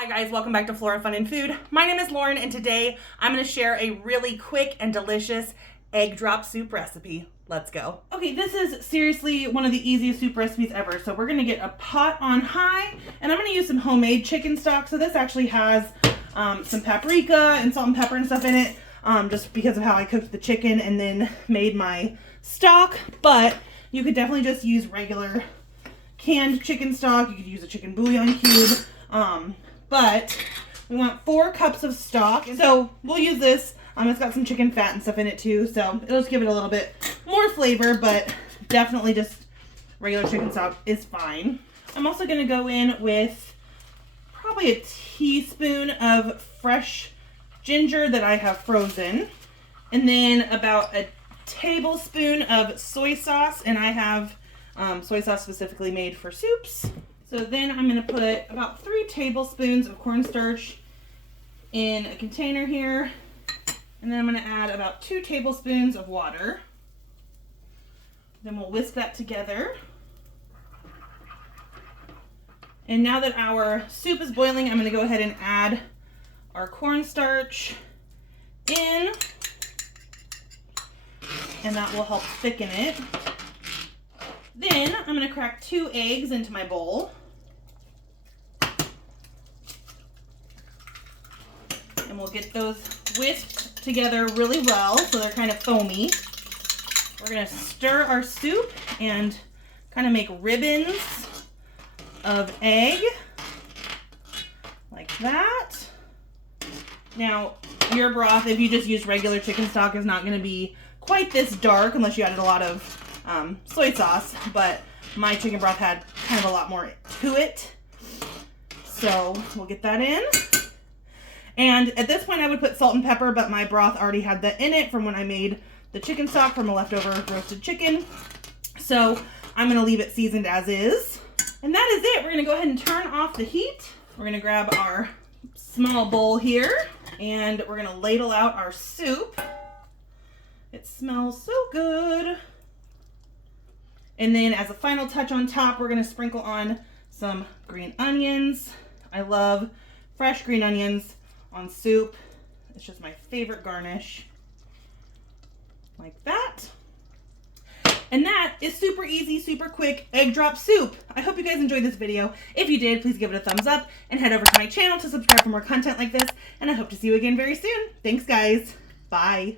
Hi guys, welcome back to Flora Fun and Food. My name is Lauren and today I'm going to share a really quick and delicious egg drop soup recipe. Let's go. Okay, this is seriously one of the easiest soup recipes ever. So we're going to get a pot on high and I'm going to use some homemade chicken stock. So this actually has some paprika and salt and pepper and stuff in it, just because of how I cooked the chicken and then made my stock. But you could definitely just use regular canned chicken stock. You could use a chicken bouillon cube. But we want 4 cups of stock. So we'll use this. It's got some chicken fat and stuff in it too. So it'll just give it a little bit more flavor, but definitely just regular chicken stock is fine. I'm also going to go in with probably a teaspoon of fresh ginger that I have frozen. And then about a tablespoon of soy sauce. And I have soy sauce specifically made for soups. So then I'm going to put about 3 tablespoons of cornstarch in a container here. And then I'm going to add about 2 tablespoons of water. Then we'll whisk that together. And now that our soup is boiling, I'm going to go ahead and add our cornstarch in. And that will help thicken it. Then I'm going to crack 2 eggs into my bowl. And we'll get those whisked together really well so they're kind of foamy. We're going to stir our soup and kind of make ribbons of egg like that. Now, your broth, if you just use regular chicken stock, is not going to be quite this dark unless you added a lot of soy sauce, but my chicken broth had kind of a lot more to it. So we'll get that in. And at this point I would put salt and pepper, but my broth already had that in it from when I made the chicken stock from a leftover roasted chicken. So I'm going to leave it seasoned as is. And that is it. We're going to go ahead and turn off the heat. We're going to grab our small bowl here and we're going to ladle out our soup. It smells so good. And then as a final touch on top, we're going to sprinkle on some green onions. I love fresh green onions on soup. It's just my favorite garnish. Like that. And that is super easy, super quick egg drop soup. I hope you guys enjoyed this video. If you did, please give it a thumbs up and head over to my channel to subscribe for more content like this. And I hope to see you again very soon. Thanks, guys. Bye.